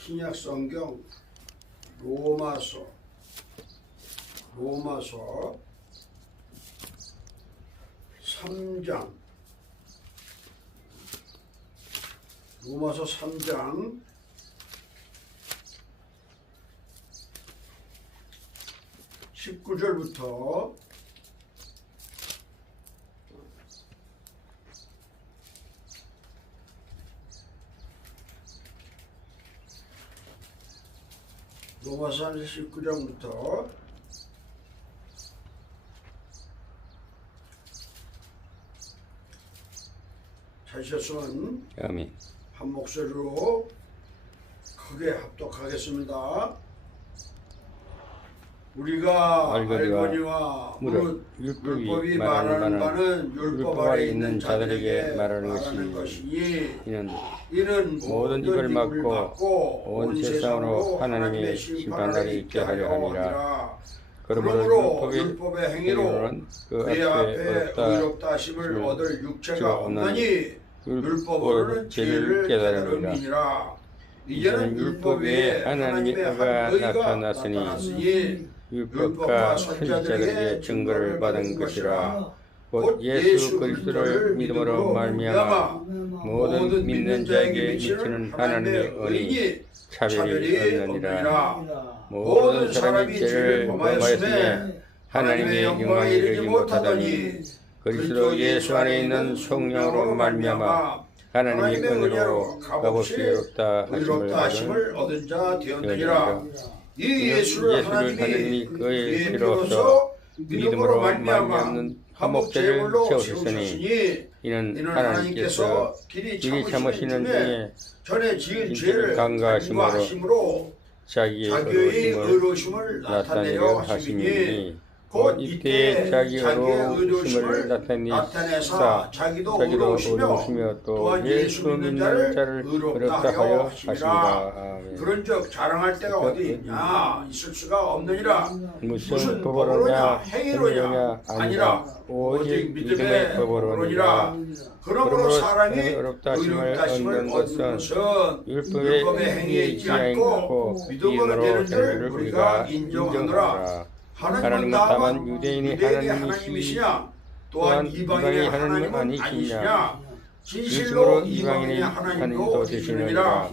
신약 성경 로마서 3장 로마서 3장 19절부터 19장부터 찾으셨으면 아멘. 한 목소리로 크게 합독하겠습니다. 우리가 알거니와 무릇 율법이 말하는 바는 율법 아래 있는 자들에게 말하는 것이니 이는 모든 입을 막고 온 세상으로 하나님의 심판날이 있게 하려 함이라. 그러므로 율법의 행위로는 그의 앞에 의롭다 하심을 얻을 육체가 없나니 율법으로는 죄를 깨달음이니라. 이제는 율법 외에 하나님의 의가 나타났으니 율법과 선지자들에게 증거를 받은 것이라. 곧 예수 그리스도를 믿음으로 말미암아 모든 믿는 자에게 미치는 하나님의 은이 차별이 없느니라. 모든 사람이 죄를 범하였으며 하나님의 영광에 이르지 못하더니 그리스도 예수 안에 있는 성령으로 말미암아 하나님의 은혜로 값없이 의롭다 하심을 얻은 자 되었느니라. 이 예수를 하나님이 그의 피로써 믿음으로 말미암는 화목제를 세우셨으니 이는 하나님께서 길이 참으시는 중에 전에 지은 죄를 간과하심으로 자기의 의로우심을 나타내려 하심이니 곧 이때 자기의 의로우심을 나타내사 자기도 의로우시며 또한 예수 믿는 자를 의롭다 하여 하시니라. 그런즉 자랑할 때가 어디 있냐? 있을 수가 없느니라. 무슨 법으로냐? 행위로냐? 아니라 오직 믿음의 법으로니라. 그러므로 사람이 의롭다 하심을 얻는 것은 율법의 행위에 있지 않고 믿음으로 되는 줄 우리가 인정하노라. 하나님은 다만 유대인이 하나님이시냐? 또한 이방인이 하나님은 아니시냐? 진실로 이방인이 하나님도 되시느니라.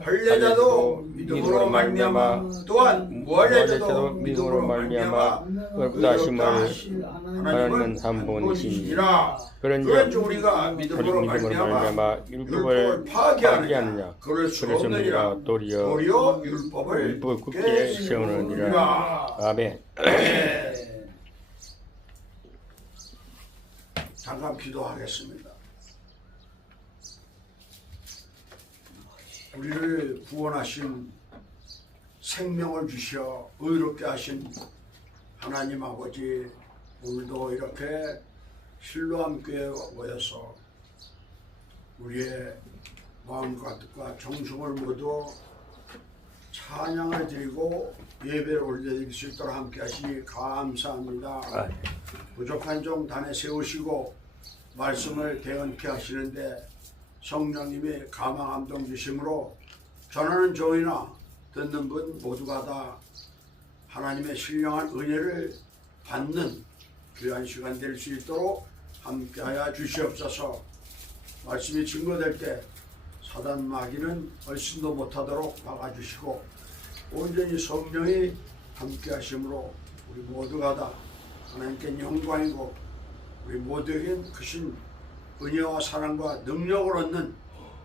할례자도 믿음으로 말미암아 또한 무할례자도 믿음으로 말미암아 의롭다 하심을 하나님은 한 분이시니라. 그런즉 우리가 믿음으로 말미암아 율법을 파괴하느냐? 그럴 수 없느니라. 도리어 율법을 굳게 세우느니라. 아멘. 잠깐 기도하겠습니다. 우리를 구원하신 생명을 주셔 의롭게 하신 하나님 아버지, 오늘도 이렇게 실로암 교회에 모여서 우리의 마음과 뜻과 정성을 모두 찬양을 드리고 예배를 올려드릴 수 있도록 함께 하시니 감사합니다. 부족한 종 단에 세우시고 말씀을 대언케 하시는데 성령님이 감화 감동 주심으로 전하는 종이나 듣는 분 모두가 다 하나님의 신령한 은혜를 받는 귀한 시간 될 수 있도록 함께하여 주시옵소서. 말씀이 증거될 때 사단 마귀는 얼씬도 못하도록 막아주시고 온전히 성령이 함께하심으로 우리 모두가 다 하나님께 영광이고 우리 모두에겐 크신 은혜와 사랑과 능력을 얻는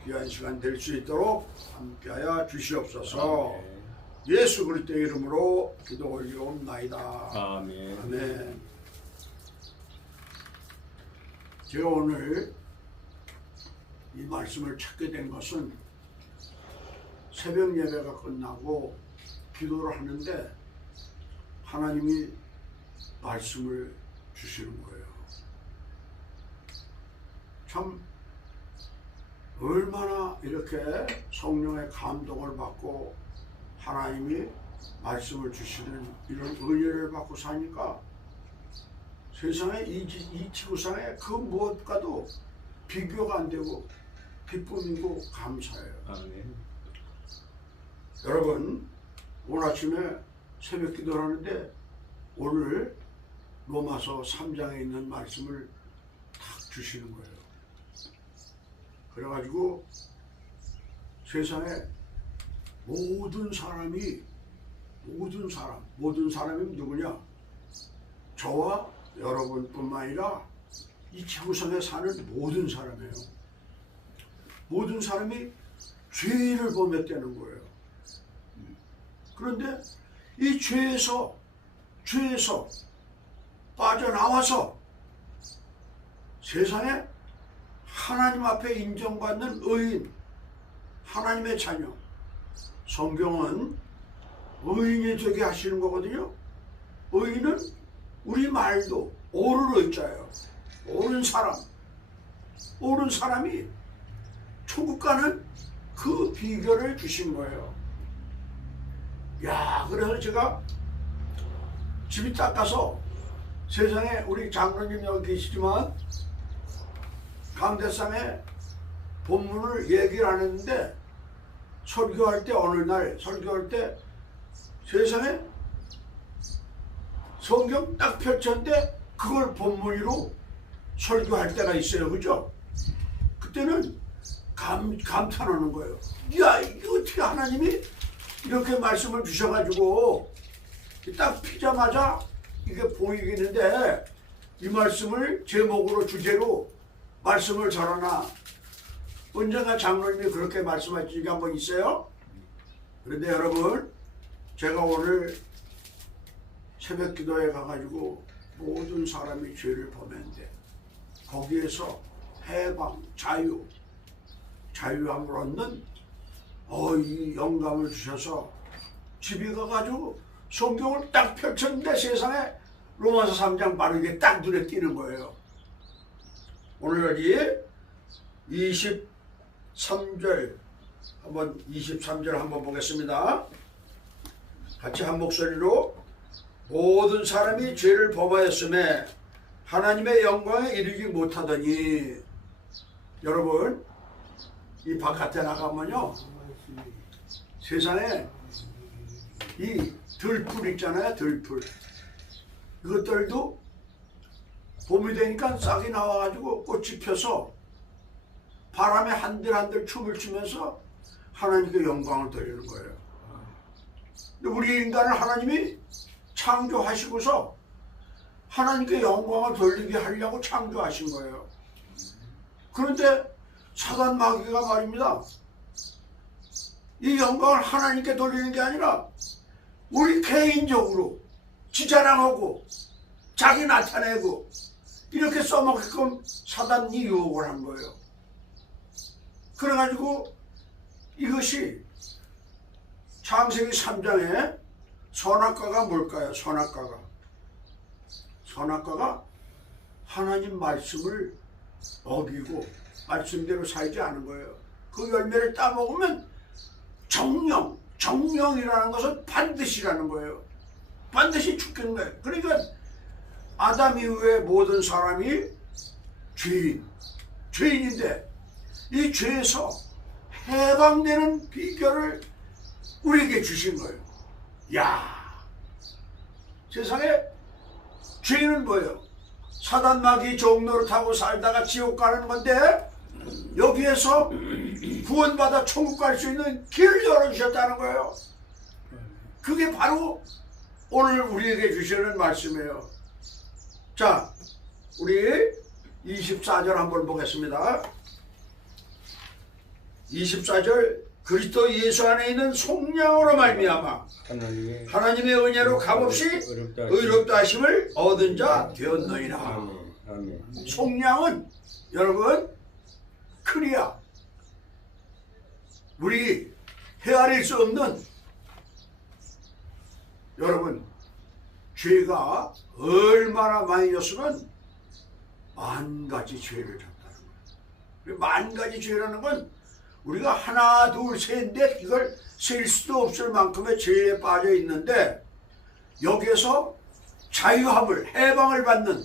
귀한 시간 될 수 있도록 함께하여 주시옵소서. 예수 그리스도의 이름으로 기도 올리옵나이다. 아멘. 아멘. 제가 오늘 이 말씀을 찾게 된 것은 새벽 예배가 끝나고 기도를 하는데 하나님이 말씀을 주시는 거예요. 참 얼마나 이렇게 성령의 감동을 받고 하나님이 말씀을 주시는 이런 은혜를 받고 사니까 세상에 이 지구상에 그 무엇과도 비교가 안 되고 기쁨이고 감사해요. 아멘. 여러분, 오늘 아침에 새벽 기도를 하는데 오늘 로마서 3장에 있는 말씀을 딱 주시는 거예요. 그래가지고 세상에 모든 사람이 누구냐? 저와 여러분뿐만 아니라 이 지구상에 사는 모든 사람이에요. 모든 사람이 죄를 범했다는 거예요. 그런데 이 죄에서 빠져나와서 세상에 하나님 앞에 인정받는 의인, 하나님의 자녀, 성경은 의인이 되게 하시는 거거든요. 의인은 우리 말도 오를 의자예요. 옳은 사람이 천국 가는 그 비결을 주신 거예요. 야, 그래서 제가 집이 닦아서 세상에 우리 장로님 여기 계시지만 강대상에 본문을 얘기를 안 했는데 설교할 때 어느 날 설교할 때 세상에 성경 딱 펼쳤는데 그걸 본문으로 설교할 때가 있어요. 그죠? 그때는 감탄하는 거예요. 야, 이거 어떻게 하나님이 이렇게 말씀을 주셔가지고 딱 피자마자 이게 보이겠는데 이 말씀을 제목으로 주제로 말씀을 전하나 언젠가 장로님이 그렇게 말씀하신 적이 한번 있어요. 그런데 여러분, 제가 오늘 새벽 기도에 가가지고 모든 사람이 죄를 범했는데 거기에서 해방, 자유함을 얻는 이 영감을 주셔서 집에 가가지고 성경을 딱 펼쳤는데 세상에 로마서 3장 바르게 딱 눈에 띄는 거예요. 오늘 여기 23절 한번 보겠습니다. 같이 한 목소리로 모든 사람이 죄를 범하였음에 하나님의 영광에 이르지 못하더니. 여러분, 이 바깥에 나가면요 세상에 이 들풀 있잖아요. 들풀 이것들도 봄이 되니까 싹이 나와가지고 꽃이 펴서 바람에 한들한들 춤을 추면서 하나님께 영광을 돌리는 거예요. 우리 인간을 하나님이 창조하시고서 하나님께 영광을 돌리게 하려고 창조하신 거예요. 그런데 사단 마귀가 말입니다. 이 영광을 하나님께 돌리는 게 아니라 우리 개인적으로 지 자랑하고 자기 나타내고 이렇게 써먹게끔 사단이 유혹을 한 거예요. 그래가지고 이것이 창세기 3장에 선악과가 뭘까요? 선악과가 하나님 말씀을 어기고 말씀대로 살지 않은 거예요. 그 열매를 따먹으면 정령이라는 것은 반드시라는 거예요. 반드시 죽겠는 거예요. 그러니까 아담 이후에 모든 사람이 죄인인데 이 죄에서 해방되는 비결을 우리에게 주신 거예요. 야, 세상에 죄인은 뭐예요? 사단 마귀 종노릇하고 살다가 지옥 가는 건데 여기에서 구원받아 천국 갈 수 있는 길을 열어주셨다는 거예요. 그게 바로 오늘 우리에게 주시는 말씀이에요. 자, 우리 24절 한번 보겠습니다. 24절, 그리스도 예수 안에 있는 속량으로 말미암아 하나님의 은혜로 값없이 의롭다 하심을 얻은 자 되었느니라. 속량은 여러분 크리야, 우리 헤아릴 수 없는, 여러분 죄가 얼마나 많이 졌으면 만 가지 죄를 졌다는 거예요. 만 가지 죄라는 건 우리가 하나 둘 셋 넷 이걸 셀 수도 없을 만큼의 죄에 빠져 있는데 여기에서 자유함을, 해방을 받는,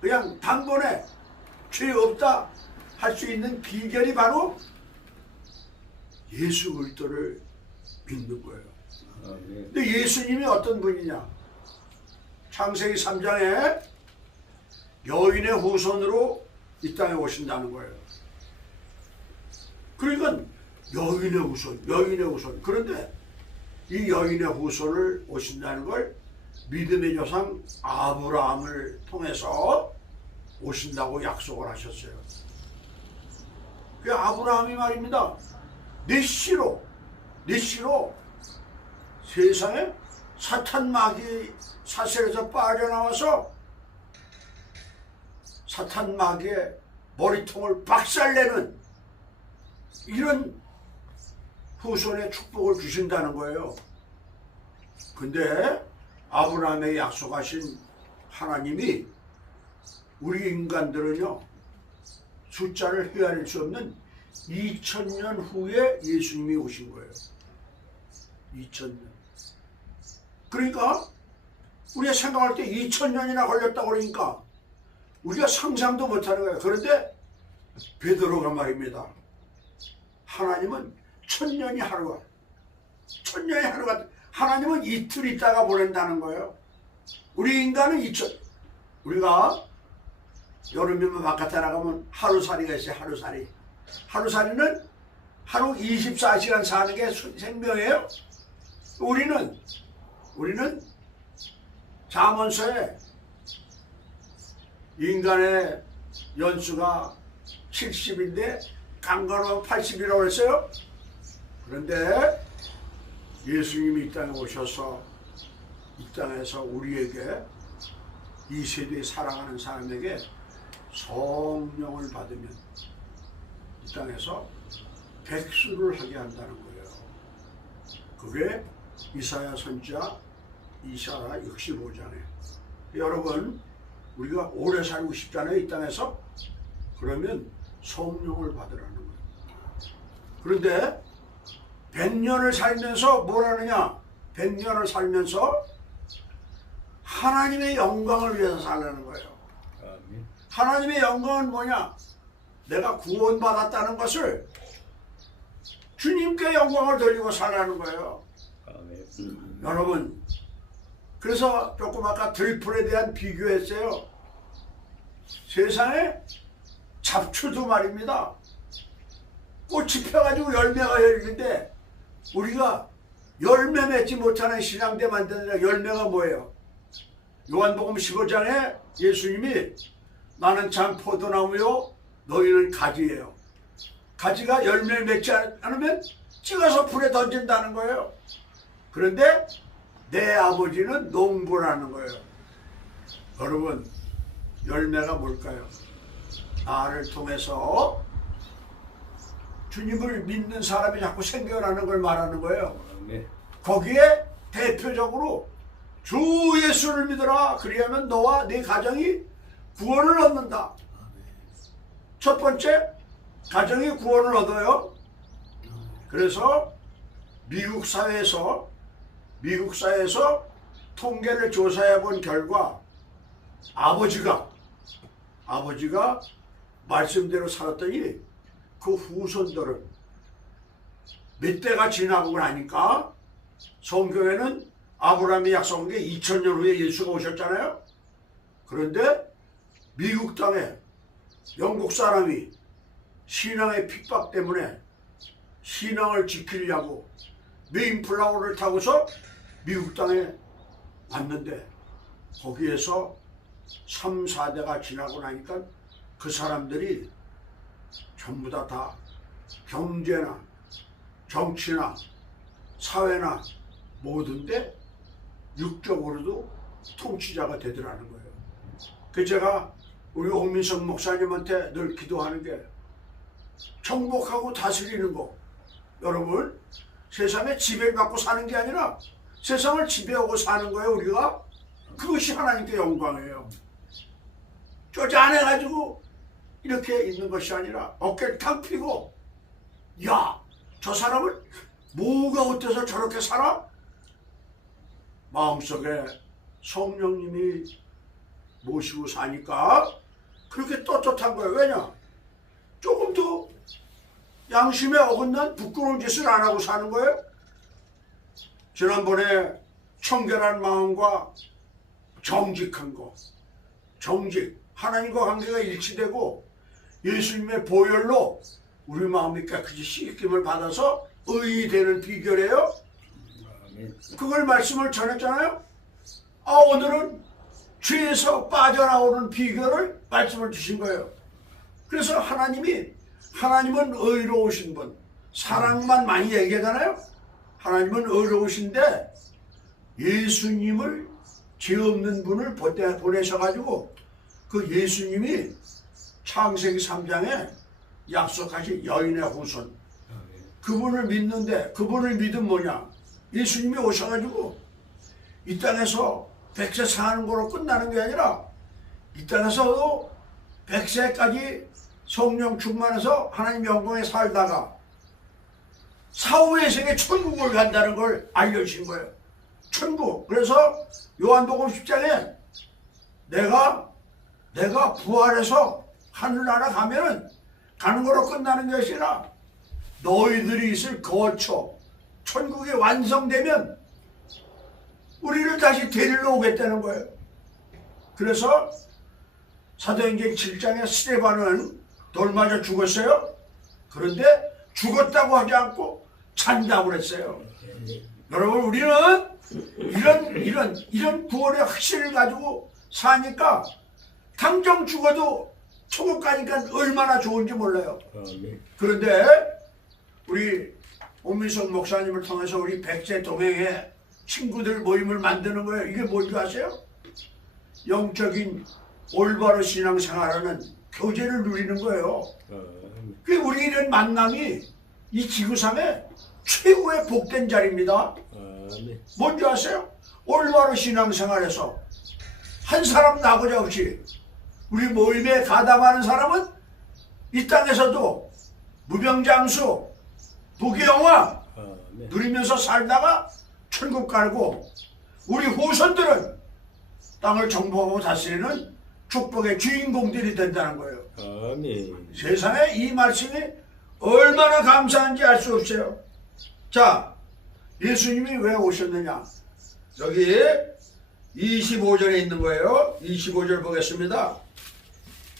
그냥 단번에 죄 없다 할 수 있는 비결이 바로 예수 그리스도를 믿는 거예요. 아멘. 근데 예수님이 어떤 분이냐? 창세기 3장에 여인의 후손으로 이 땅에 오신다는 거예요. 그러니까 여인의 후손. 그런데 이 여인의 후손을 오신다는 걸 믿음의 조상 아브라함을 통해서 오신다고 약속을 하셨어요. 그 아브라함이 말입니다. 내 씨로 세상에 사탄 마귀 사슬에서 빠져나와서 사탄 마귀의 머리통을 박살내는 이런 후손의 축복을 주신다는 거예요. 근데 아브라함에게 약속하신 하나님이 우리 인간들은요, 숫자를 헤아릴 수 없는 2000년 후에 예수님이 오신 거예요. 2000년. 그러니까 우리가 생각할 때 2000년이나 걸렸다고 그러니까 우리가 상상도 못하는 거예요. 그런데 베드로가 말입니다. 하나님은 1000년이 하루가, 하나님은 이틀 있다가 보낸다는 거예요. 우리 인간은 우리가 여름이면 바깥에 나가면 하루살이가 있어요. 하루살이는 하루 24시간 사는 게 생명이에요. 우리는 잠언서에 인간의 연수가 70인데 강건하면 80이라고 했어요. 그런데 예수님이 이 땅에 오셔서 이 땅에서 우리에게, 이 세대에 살아가는 사람에게 성령을 받으면 이 땅에서 백수를 하게 한다는 거예요. 그게 이사야 선지자 이사야 65장에. 여러분, 우리가 오래 살고 싶잖아요, 이 땅에서. 그러면 성령을 받으라는 거예요. 그런데 100년을 살면서 뭘 하느냐? 100년을 살면서 하나님의 영광을 위해서 살라는 거예요. 아멘. 하나님의 영광은 뭐냐? 내가 구원받았다는 것을 주님께 영광을 돌리고 살라는 거예요. 아멘. 여러분, 그래서 조금 아까 들풀에 대한 비교했어요. 세상에 잡초도 말입니다. 꽃이 펴가지고 열매가 열리는데 우리가 열매 맺지 못하는 신앙대 만드느라 열매가 뭐예요? 요한복음 15장에 예수님이 나는 참 포도나무요 너희는 가지예요. 가지가 열매를 맺지 않으면 찍어서 불에 던진다는 거예요. 그런데 내 아버지는 농부라는 거예요. 여러분, 열매가 뭘까요? 나를 통해서 주님을 믿는 사람이 자꾸 생겨나는 걸 말하는 거예요. 아멘. 거기에 대표적으로 주 예수를 믿어라. 그리하면 너와 네 가정이 구원을 얻는다. 첫 번째, 가정이 구원을 얻어요. 그래서 미국 사회에서 통계를 조사해 본 결과 아버지가 말씀대로 살았더니 그 후손들은 몇 대가 지나고 나니까, 성경에는 아브라함이 약속한 게 2000년 후에 예수가 오셨잖아요. 그런데 미국 땅에 영국 사람이 신앙의 핍박 때문에 신앙을 지키려고 메인플라워를 타고서 미국 땅에 왔는데 거기에서 3, 4대가 지나고 나니까 그 사람들이 전부 다 경제나 정치나 사회나 모든데 육적으로도 통치자가 되더라는 거예요. 그 제가 우리 홍민석 목사님한테 늘 기도하는 게 정복하고 다스리는 거. 여러분, 세상에 지배받고 사는 게 아니라 세상을 지배하고 사는 거예요, 우리가. 그것이 하나님께 영광이에요. 쪼잔해가지고 이렇게 있는 것이 아니라 어깨를 탁 펴고, 야, 저 사람은 뭐가 어때서 저렇게 살아? 마음속에 성령님이 모시고 사니까 그렇게 떳떳한 거예요. 왜냐? 조금 더 양심에 어긋난 부끄러운 짓을 안 하고 사는 거예요. 지난번에 청결한 마음과 정직한 거, 정직, 하나님과 관계가 일치되고 예수님의 보혈로 우리 마음이 깨끗이 씻김을 받아서 의인이 되는 비결이에요. 그걸 말씀을 전했잖아요. 오늘은 죄에서 빠져나오는 비결을 말씀을 주신 거예요. 그래서 하나님은 의로우신 분, 사랑만 많이 얘기하잖아요. 하나님은 의로우신데 예수님을 죄 없는 분을 보내셔가지고 그 예수님이 창세기 3장에 약속하신 여인의 후손, 그분을 믿는데, 그분을 믿은 뭐냐? 예수님이 오셔가지고 이 땅에서 100세 사는 거로 끝나는 게 아니라 이 땅에서도 100세까지 성령 충만해서 하나님 영광에 살다가 사후의 세계 천국을 간다는 걸 알려주신 거예요. 천국. 그래서 요한복음 10장에 내가 부활해서 하늘나라 가면은 가는 거로 끝나는 것이 아니라 너희들이 있을 거처 천국이 완성되면 우리를 다시 데리러 오겠다는 거예요. 그래서 사도행전 7장에 스데반은 돌 맞아 죽었어요. 그런데 죽었다고 하지 않고 잔다고 그랬어요. 여러분, 우리는 이런 구원의 확신을 가지고 사니까 당장 죽어도 천국 가니까 얼마나 좋은지 몰라요. 그런데 우리 오민석 목사님을 통해서 우리 100세 동행회 친구들 모임을 만드는 거예요. 이게 뭔지 아세요? 영적인 올바른 신앙생활하는 교제를 누리는 거예요. 그 우리 이런 만남이 이 지구상에 최고의 복된 자리입니다. 뭔지 아세요? 올바른 신앙생활에서 한 사람 나고자 없이 우리 모임에 가담하는 사람은 이 땅에서도 무병장수, 부귀영화 누리면서 살다가 천국 가고, 우리 후손들은 땅을 정복하고 다스리는 축복의 주인공들이 된다는 거예요. 아멘. 세상에 이 말씀이 얼마나 감사한지 알 수 없어요. 자, 예수님이 왜 오셨느냐? 여기 25절에 있는 거예요. 25절 보겠습니다.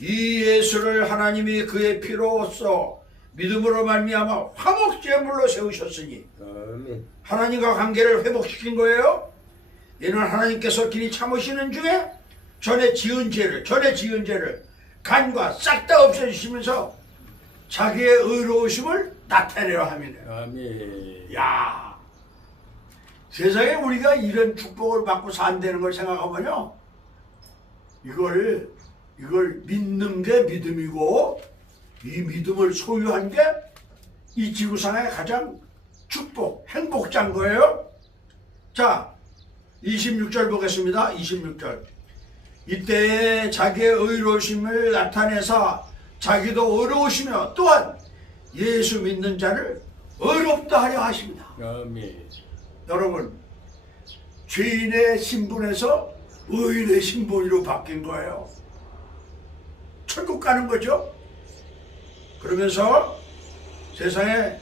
이 예수를 하나님이 그의 피로써 믿음으로 말미암아 화목제물로 세우셨으니, 아멘. 하나님과 관계를 회복시킨 거예요. 이는 하나님께서 길이 참으시는 중에 전에 지은 죄를 간과 싹 다 없애주시면서 자기의 의로우심을 나타내려 함이네요. 아멘. 야, 세상에 우리가 이런 축복을 받고 산다는 걸 생각하면요, 이걸 믿는 게 믿음이고, 이 믿음을 소유한 게 이 지구상의 가장 축복, 행복자인 거예요. 자, 26절 보겠습니다. 26절. 이때에 자기의 의로우심을 나타내사 자기도 의로우시며 또한 예수 믿는 자를 의롭다 하려 하십니다. 아멘. 여러분, 죄인의 신분에서 의인의 신분으로 바뀐 거예요. 천국 가는 거죠. 그러면서 세상에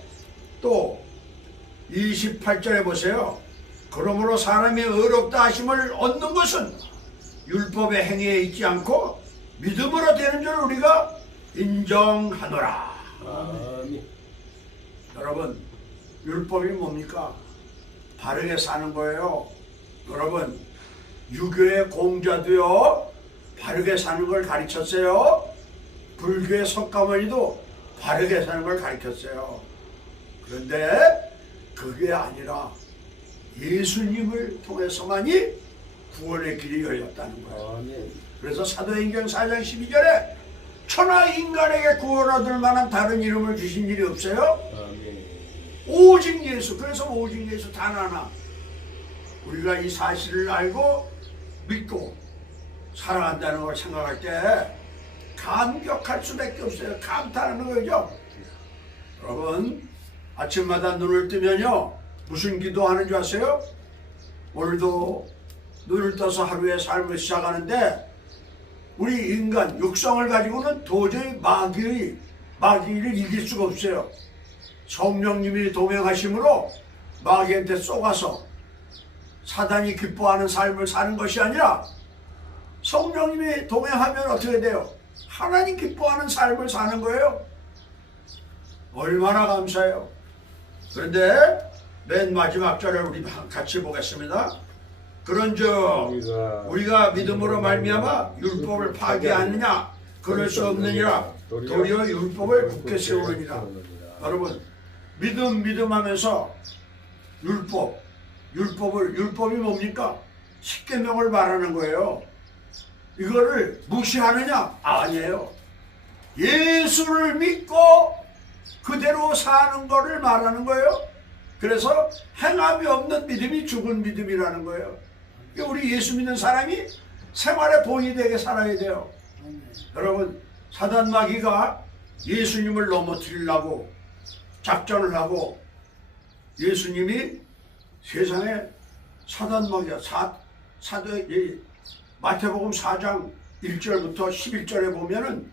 또 28절에 보세요. 그러므로 사람이 의롭다 하심을 얻는 것은 율법의 행위에 있지 않고 믿음으로 되는 줄 우리가 인정하노라. 아멘. 여러분, 율법이 뭡니까? 바르게 사는 거예요. 여러분, 유교의 공자도요, 바르게 사는 걸 가르쳤어요. 불교의 석가모니도 바르게 사는 걸 가르쳤어요. 그런데 그게 아니라 예수님을 통해서만이 구원의 길이 열렸다는 거예요. 아멘. 그래서 사도행전 4장 12절에 천하 인간에게 구원 얻을 만한 다른 이름을 주신 일이 없어요. 아멘. 오직 예수. 그래서 오직 예수 단 하나. 우리가 이 사실을 알고 믿고 살아간다는 걸 생각할 때 감격할 수밖에 없어요. 감탄하는 거죠. 여러분, 아침마다 눈을 뜨면요, 무슨 기도하는 줄 아세요? 오늘도 눈을 떠서 하루의 삶을 시작하는데 우리 인간 육성을 가지고는 도저히 마귀를 이길 수가 없어요. 성령님이 동행하심으로 마귀한테 쏘가서 사단이 기뻐하는 삶을 사는 것이 아니라 성령님이 동행하면 어떻게 돼요? 하나님 기뻐하는 삶을 사는 거예요. 얼마나 감사해요. 그런데 맨 마지막 절을 우리 같이 보겠습니다. 그런즉 우리가 믿음으로 말미암아 율법을 파기하느냐? 그럴 수 없느니라. 도리어 율법을 굳게 세우느니라. 여러분, 믿음 하면서 율법이 뭡니까? 십계명을 말하는 거예요. 이거를 무시하느냐? 아니에요. 예수를 믿고 그대로 사는 거를 말하는 거예요. 그래서 행함이 없는 믿음이 죽은 믿음이라는 거예요. 우리 예수 믿는 사람이 생활에 본이 되게 살아야 돼요. 여러분, 사단 마귀가 예수님을 넘어뜨리려고 작전을 하고, 예수님이 세상에 사단 마귀가 마태복음 4장 1절부터 11절에 보면은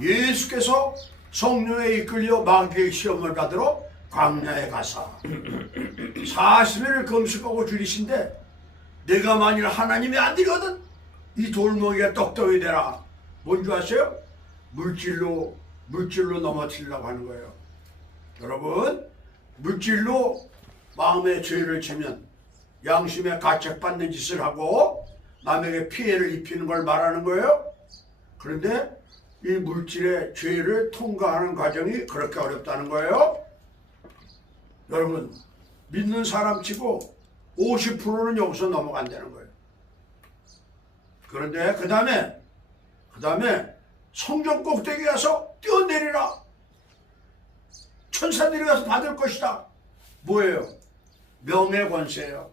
예수께서 성령에 이끌려 마귀의 시험을 받으러 광야에 가사 40일을 금식하고 줄이신데, 내가 만일 하나님이 아니거든 이 돌무기가 떡떡이 되라. 뭔지 아세요? 물질로 넘어뜨리려고 하는 거예요. 여러분, 물질로 마음의 죄를 지면 양심에 가책받는 짓을 하고 남에게 피해를 입히는 걸 말하는 거예요. 그런데 이 물질의 죄를 통과하는 과정이 그렇게 어렵다는 거예요. 여러분, 믿는 사람 치고 50%는 여기서 넘어간다는 거예요. 그런데 그 다음에 성전 꼭대기 가서 뛰어내리라. 천사들이 가서 받을 것이다. 뭐예요? 명예 권세예요.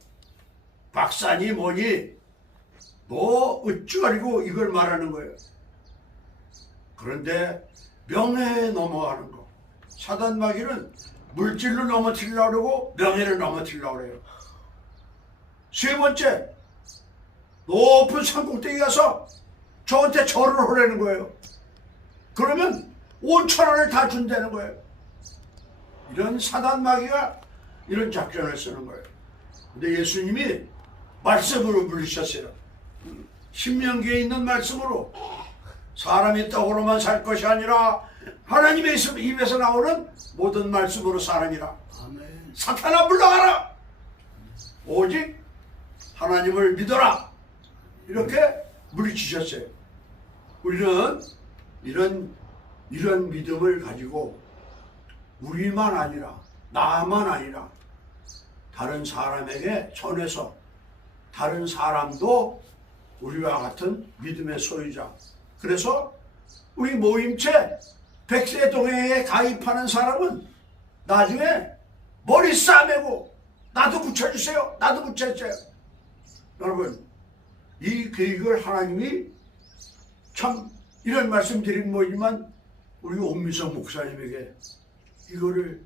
박사니 뭐니 뭐 어쩌리고 이걸 말하는 거예요. 그런데 명예에 넘어가는 거. 사단 마귀는 물질로 넘어뜨리려고 그러고 명예를 넘어뜨리려고 그래요. 세 번째, 높은 산 꼭대기 가서 저한테 절을 하라는 거예요. 그러면 5,000원을 다 준다는 거예요. 이런 사단 마귀가 이런 작전을 쓰는 거예요. 근데 예수님이 말씀으로 부르셨어요. 신명기에 있는 말씀으로 사람이 떡으로만 살 것이 아니라 하나님의 입에서 나오는 모든 말씀으로 살아니라. 사탄아 물러가라. 오직 하나님을 믿어라. 이렇게 물리치셨어요. 우리는 이런 믿음을 가지고 우리만 아니라 나만 아니라 다른 사람에게 전해서 다른 사람도 우리와 같은 믿음의 소유자. 그래서 우리 모임체 백세동회에 가입하는 사람은 나중에 머리 싸매고 나도 붙여주세요. 나도 붙여주세요. 여러분, 이 계획을 하나님이 참 이런 말씀 드린 모이지만 우리 온미성 목사님에게 이거를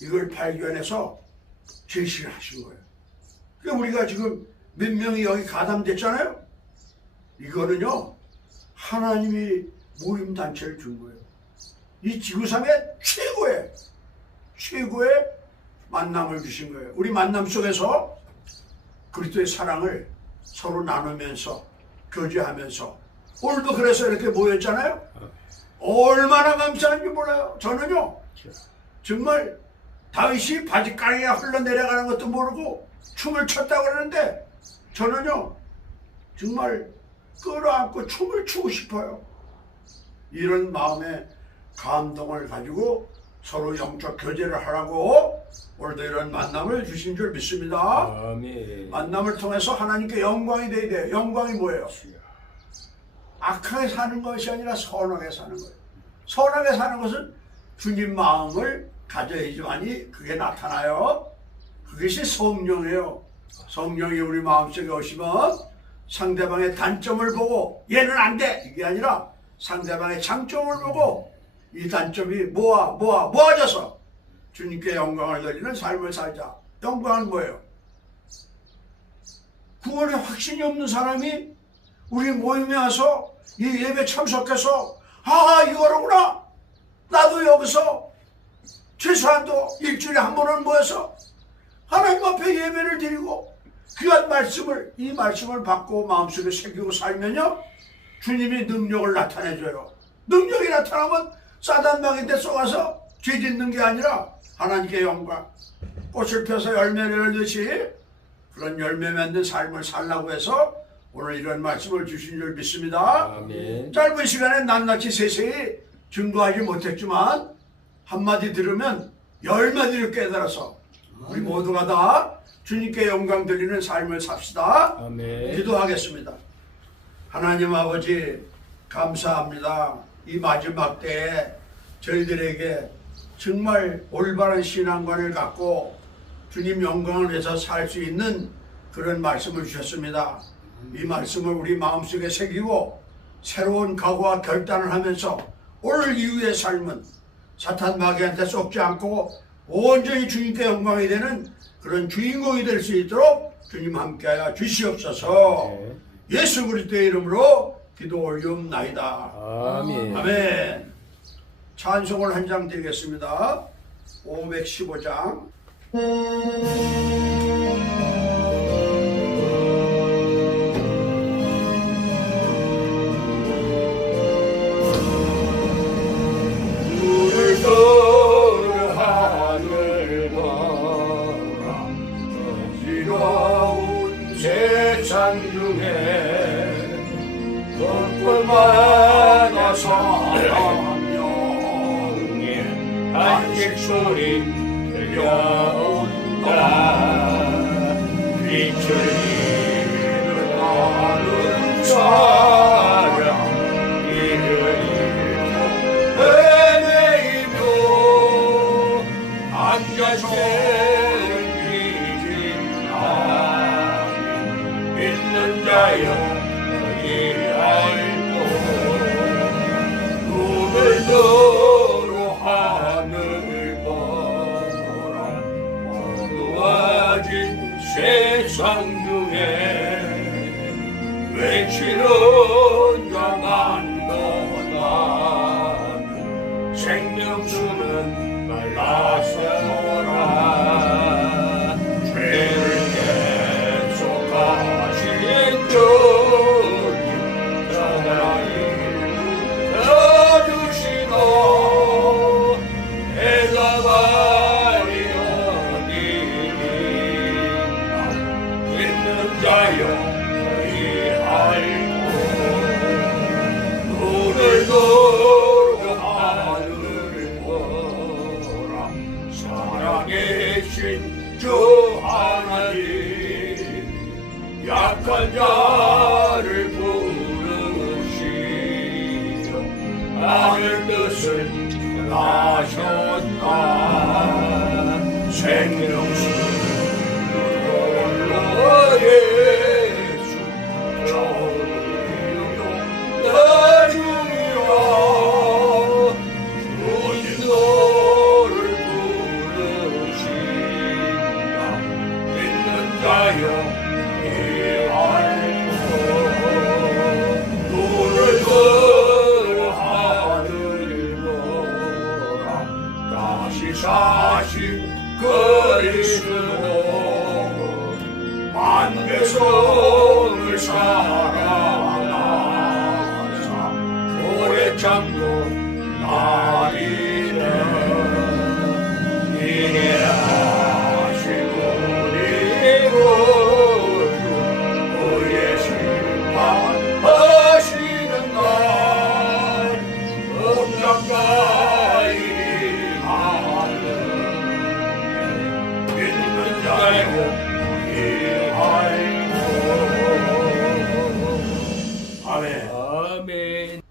이걸 발견해서 제시를 하신 거예요. 그러니까 우리가 지금 몇 명이 여기 가담됐잖아요. 이거는요, 하나님이 모임 단체를 준 거예요. 이 지구상의 최고의 만남을 주신 거예요. 우리 만남 속에서 그리스도의 사랑을 서로 나누면서 교제하면서 오늘도 그래서 이렇게 모였잖아요. 얼마나 감사한지 몰라요. 저는요, 정말 다윗이 바짓가랑이가 흘러내려가는 것도 모르고 춤을 췄다고 그러는데 저는요, 정말 끌어안고 춤을 추고 싶어요. 이런 마음의 감동을 가지고 서로 영적 교제를 하라고 오늘도 이런 만남을 주신 줄 믿습니다. 아멘. 만남을 통해서 하나님께 영광이 돼야 돼요. 영광이 뭐예요? 악하게 사는 것이 아니라 선하게 사는 거예요. 선하게 사는 것은 주님 마음을 가져야지만이 그게 나타나요. 그것이 성령이에요. 성령이 우리 마음속에 오시면 상대방의 단점을 보고 얘는 안 돼! 이게 아니라 상대방의 장점을 보고 이 단점이 모아져서 주님께 영광을 돌리는 삶을 살자. 영광은 뭐예요? 구원에 확신이 없는 사람이 우리 모임에 와서 이 예배 참석해서 이거로구나. 나도 여기서 최소한도 일주일에 한 번은 모여서 하나님 앞에 예배를 드리고 귀한 말씀을 이 말씀을 받고 마음속에 새기고 살면요 주님이 능력을 나타내줘요. 능력이 나타나면 사단 마귀한테 쏘아서 뒤집는 게 아니라 하나님께 영광, 꽃을 펴서 열매를 열듯이 그런 열매 맺는 삶을 살라고 해서 오늘 이런 말씀을 주신 줄 믿습니다. 아멘. 짧은 시간에 낱낱이 세세히 증거하지 못했지만 한마디 들으면 열마디를 깨달아서 우리 모두가 다 주님께 영광 돌리는 삶을 삽시다. 아멘. 기도하겠습니다. 하나님 아버지 감사합니다. 이 마지막 때에 저희들에게 정말 올바른 신앙관을 갖고 주님 영광을 위해서 살 수 있는 그런 말씀을 주셨습니다. 이 말씀을 우리 마음속에 새기고 새로운 각오와 결단을 하면서 오늘 이후의 삶은 사탄 마귀한테 속지 않고 온전히 주님께 영광이 되는 그런 주인공이 될 수 있도록 주님 함께하여 주시옵소서. 예수 그리스도의 이름으로 기도 올리옵나이다. 아멘. 아멘. 찬송을 한 장 드리겠습니다. 515장. 물을 떠오르 하늘 보라 어지러운 세상 중에 것뿐마다 사랑하며 한식 소리 들려온다 빛을 잃은 하늘 사랑 이를 잃고 헤매이며 앉아서 믿지 않는 믿는 자여 너희 알고 눈을 들어 하늘 보라 어두워진 세상 중에 외치는 자만 너나 생명수는 말라서라 죄를 계속하신 주님 전하일 들어주시나 대답하리 어디나 믿는 자여 너희 알고 눈을 들어 하늘을 보라 살아계신 주 하나님 약한 자를 부르시어 하늘 뜻을 하셨다 생명수 홀로 예수 저리요 나중이라 주님 너를 부르신다 믿는 자여 이 알고 눈을 들어 하늘을 보라 다시 사신 그리스도 만배성을 사랑하사 오래 참고 나리네 이내 하시고 우리 구주 우리의 심판하시는 날 엄장가이 하는 믿는 자요 아멘. 아멘.